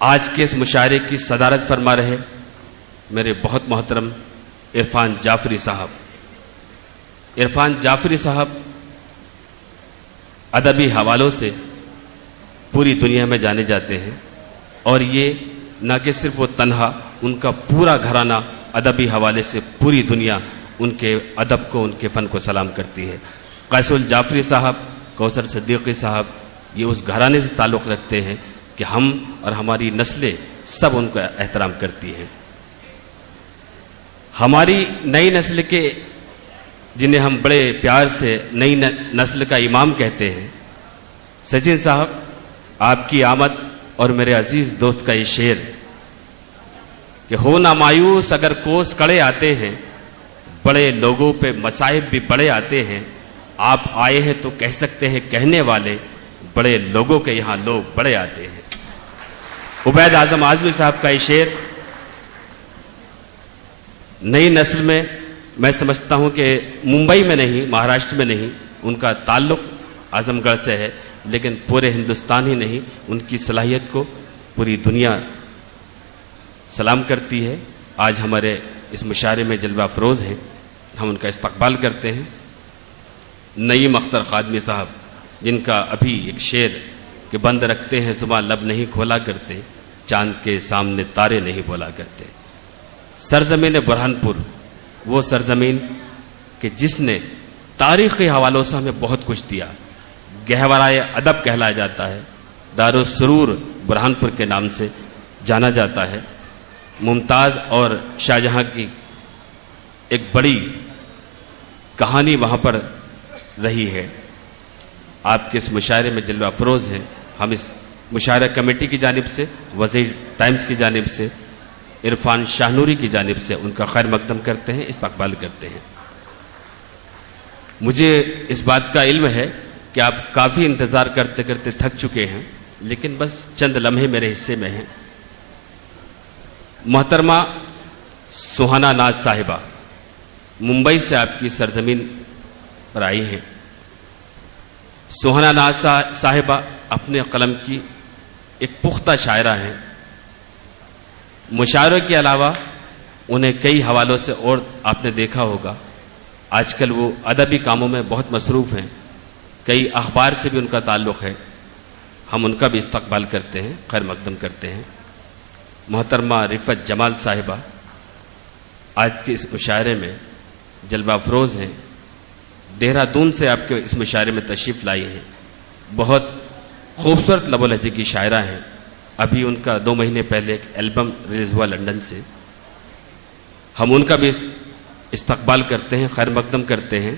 آج کے اس مشاعرے کی صدارت فرما رہے میرے بہت محترم عرفان جعفری صاحب. عرفان جعفری صاحب ادبی حوالوں سے پوری دنیا میں جانے جاتے ہیں, اور یہ نہ کہ صرف وہ تنہا, ان کا پورا گھرانہ ادبی حوالے سے پوری دنیا ان کے ادب کو, ان کے فن کو سلام کرتی ہے. قیس الجعفری صاحب, کوثر صدیقی صاحب, یہ اس گھرانے سے تعلق رکھتے ہیں کہ ہم اور ہماری نسلیں سب ان کا احترام کرتی ہیں. ہماری نئی نسل کے, جنہیں ہم بڑے پیار سے نئی نسل کا امام کہتے ہیں, سچن صاحب, آپ کی آمد اور میرے عزیز دوست کا یہ شعر کہ ہو نہ مایوس اگر کوس کڑے آتے ہیں, بڑے لوگوں پہ مصائب بھی بڑے آتے ہیں, آپ آئے ہیں تو کہہ سکتے ہیں کہنے والے, بڑے لوگوں کے یہاں لوگ بڑے آتے ہیں. عبید اعظم اعظمی صاحب کا یہ شعر نئی نسل میں سمجھتا ہوں کہ ممبئی میں نہیں, مہاراشٹر میں نہیں, ان کا تعلق اعظم گڑھ سے ہے, لیکن پورے ہندوستان ہی نہیں, ان کی صلاحیت کو پوری دنیا سلام کرتی ہے. آج ہمارے اس مشاعرے میں جلوہ افروز ہیں, ہم ان کا استقبال کرتے ہیں. نعیم اختر خادمی صاحب, جن کا ابھی ایک شعر کہ بند رکھتے ہیں زباں لب نہیں کھولا کرتے, چاند کے سامنے تارے نہیں بولا کرتے. سرزمین برہان پور, وہ سرزمین کہ جس نے تاریخی حوالوں سے ہمیں بہت کچھ دیا, گہوارۂ ادب کہلایا جاتا ہے, دارالسرور برہان پور کے نام سے جانا جاتا ہے. ممتاز اور شاہجہاں کی ایک بڑی کہانی وہاں پر رہی ہے. آپ کے اس مشاعرے میں جلوہ افروز ہیں. ہم اس مشاعرہ کمیٹی کی جانب سے, وزیر ٹائمز کی جانب سے, عرفان شاہ نوری کی جانب سے ان کا خیر مقدم کرتے ہیں, استقبال کرتے ہیں. مجھے اس بات کا علم ہے کہ آپ کافی انتظار کرتے کرتے تھک چکے ہیں, لیکن بس چند لمحے میرے حصے میں ہیں. محترمہ سہانا ناز صاحبہ ممبئی سے آپ کی سرزمین پر آئی ہیں. سہانا ناز صاحبہ اپنے قلم کی ایک پختہ شاعرہ ہیں. مشاعروں کے علاوہ انہیں کئی حوالوں سے اور آپ نے دیکھا ہوگا آج کل وہ ادبی کاموں میں بہت مصروف ہیں. کئی اخبار سے بھی ان کا تعلق ہے, ہم ان کا بھی استقبال کرتے ہیں, خیر مقدم کرتے ہیں. محترمہ رفت جمال صاحبہ آج کے اس مشاعرے میں جلوہ افروز ہیں. دہرادون سے آپ کے اس مشاعرے میں تشریف لائی ہیں. بہت خوبصورت لب و لہجے کی شاعرہ ہیں. ابھی ان کا 2 مہینے پہلے ایک البم ریلیز ہوا لندن سے, ہم ان کا بھی استقبال کرتے ہیں, خیر مقدم کرتے ہیں.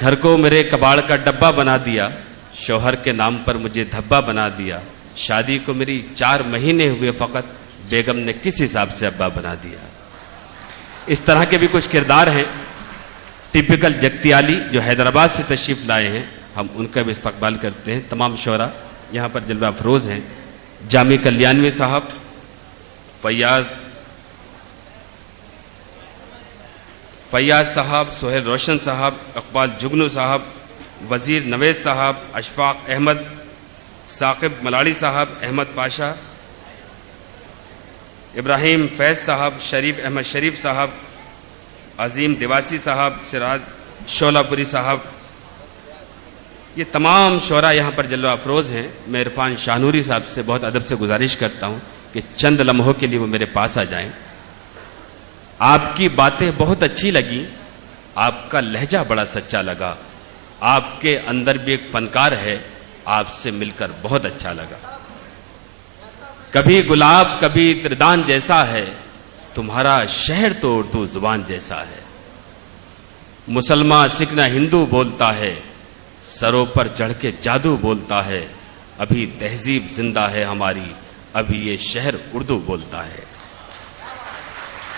گھر کو میرے کباڑ کا ڈبہ بنا دیا, شوہر کے نام پر مجھے دھبا بنا دیا, شادی کو میری 4 مہینے ہوئے فقط, بیگم نے کس حساب سے ابا بنا دیا. اس طرح کے بھی کچھ کردار ہیں ٹپیکل جگتیالی جو حیدرآباد سے تشریف لائے ہیں, ہم ان کا بھی استقبال کرتے ہیں. تمام شعراء یہاں پر جلوہ افروز ہیں. جامی کلیانوی صاحب, فیاض صاحب, سہیل روشن صاحب, اقبال جگنو صاحب, وزیر نوید صاحب, اشفاق احمد, ثاقب ملاڑی صاحب, احمد پاشا, ابراہیم فیض صاحب, شریف احمد شریف صاحب, عظیم دیواسی صاحب, سراج شولہ پوری صاحب, یہ تمام شعراء یہاں پر جلوہ افروز ہیں. میں عرفان شاہ نوری صاحب سے بہت ادب سے گزارش کرتا ہوں کہ چند لمحوں کے لیے وہ میرے پاس آ جائیں. آپ کی باتیں بہت اچھی لگیں, آپ کا لہجہ بڑا سچا لگا, آپ کے اندر بھی ایک فنکار ہے, آپ سے مل کر بہت اچھا لگا. کبھی گلاب کبھی تردان جیسا ہے, تمہارا شہر تو اردو زبان جیسا ہے. مسلمان سکھ نہ ہندو بولتا ہے, سروں پر چڑھ کے جادو بولتا ہے. ابھی تہذیب زندہ ہے ہماری, ابھی یہ شہر اردو بولتا ہے.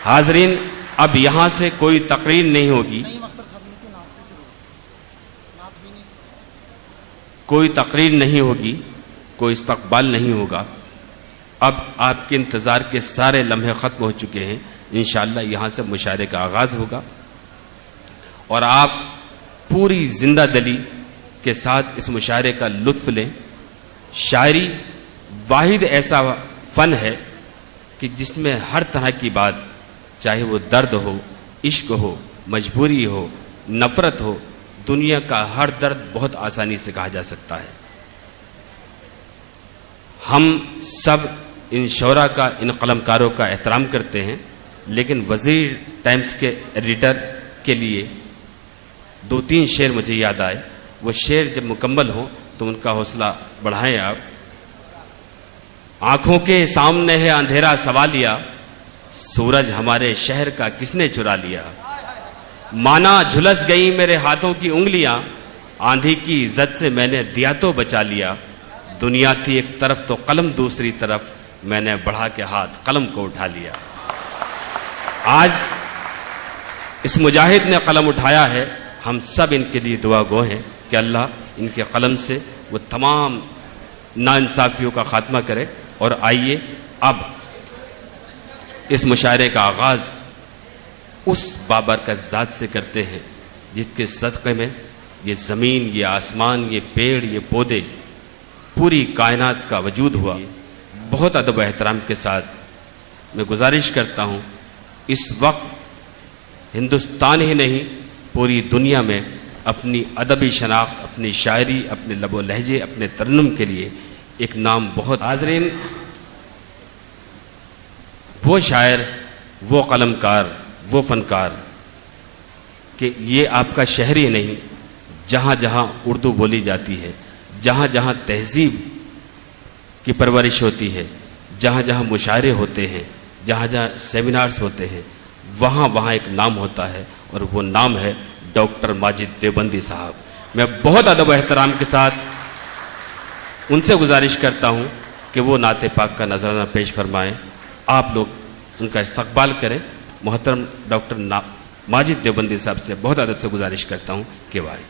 حاضرین, اب یہاں سے کوئی تقریر نہیں ہوگی, کوئی تقریر نہیں ہوگی, کوئی استقبال نہیں ہوگا. اب آپ کے انتظار کے سارے لمحے ختم ہو چکے ہیں. انشاءاللہ یہاں سے مشاعرے کا آغاز ہوگا اور آپ پوری زندہ دلی کے ساتھ اس مشاعرے کا لطف لیں. شاعری واحد ایسا فن ہے کہ جس میں ہر طرح کی بات، چاہے وہ درد ہو، عشق ہو، مجبوری ہو، نفرت ہو، دنیا کا ہر درد بہت آسانی سے کہا جا سکتا ہے۔ ہم سب ان شعراء کا، ان قلمکاروں کا احترام کرتے ہیں، لیکن وزیر ٹائمز کے ایڈیٹر کے لیے 2-3 شعر مجھے یاد آئے۔ وہ شعر جب مکمل ہوں تو ان کا حوصلہ بڑھائیں آپ۔ آنکھوں کے سامنے ہے اندھیرا سوالیہ، سورج ہمارے شہر کا کس نے چرا لیا، مانا جھلس گئی میرے ہاتھوں کی انگلیاں، آندھی کی عزت سے میں نے دیا تو بچا لیا، دنیا تھی ایک طرف تو قلم دوسری طرف، میں نے بڑھا کے ہاتھ قلم کو اٹھا لیا۔ آج اس مجاہد نے قلم اٹھایا ہے، ہم سب ان کے لیے دعا گو ہیں کہ اللہ ان کے قلم سے وہ تمام ناانصافیوں کا خاتمہ کرے۔ اور آئیے اب اس مشاعرے کا آغاز اس بابرکت ذات سے کرتے ہیں جس کے صدقے میں یہ زمین، یہ آسمان، یہ پیڑ، یہ پودے، پوری کائنات کا وجود ہوا۔ بہت ادب و احترام کے ساتھ میں گزارش کرتا ہوں، اس وقت ہندوستان ہی نہیں پوری دنیا میں اپنی ادبی شناخت، اپنی شاعری، اپنے لب و لہجے، اپنے ترنم کے لیے ایک نام بہت۔ حاضرین، وہ شاعر، وہ قلمکار، وہ فنکار کہ یہ آپ کا شہر ہی نہیں، جہاں جہاں اردو بولی جاتی ہے، جہاں جہاں تہذیب کی پرورش ہوتی ہے، جہاں جہاں مشاعرے ہوتے ہیں، جہاں جہاں سیمینارز ہوتے ہیں، وہاں وہاں ایک نام ہوتا ہے، اور وہ نام ہے ڈاکٹر ماجد دیوبندی صاحب۔ میں بہت ادب و احترام کے ساتھ ان سے گزارش کرتا ہوں کہ وہ نعت پاک کا نذرانہ پیش فرمائیں، آپ لوگ ان کا استقبال کریں۔ محترم ڈاکٹر ماجد دیوبندی صاحب سے بہت ادب سے گزارش کرتا ہوں کہ وہ آئیں۔